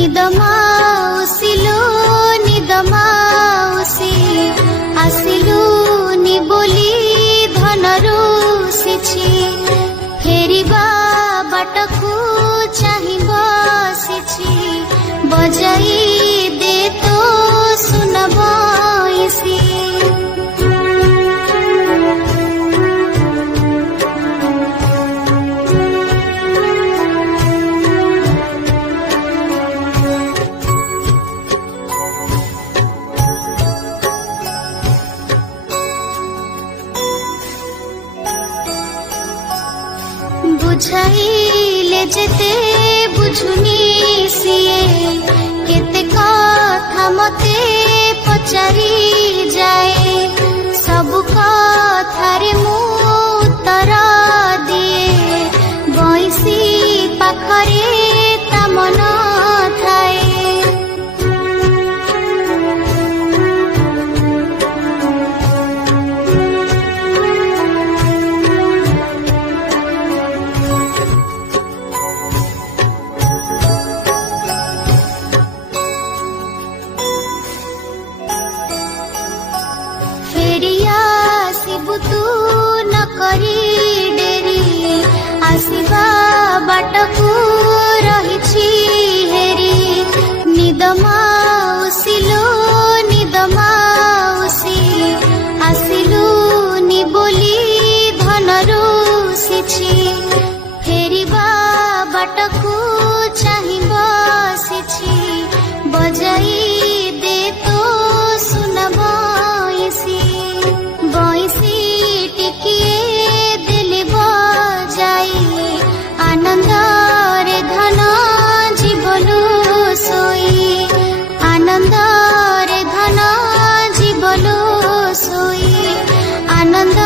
निदमाउसिलो निदमाउसी आसिलु नि बोली धनरु सिछि फेरिबा बाटकु चाहि बसिछि बजाई दे तो सुनबाइसी बुझाइले जेते बुझुनी सिए केते कथा मते पचारी जाए सब कथारे मु उत्तर दिए बइसी पाखरे ता मन थाए तू न करी डेरी आसिबा बाटकु रहिछि हेरी निदमाउसिलो निदमाउसी आसिलु नि बोली धनरु सिछि फेरिबा बाटकु चाहि बसिछि बजाई दे तो सुनबाइसी बइसी टिकिए दिल बजाई आनंद रे धन जीवनु सोई आनंद रे धन जीवनु सोई आनंद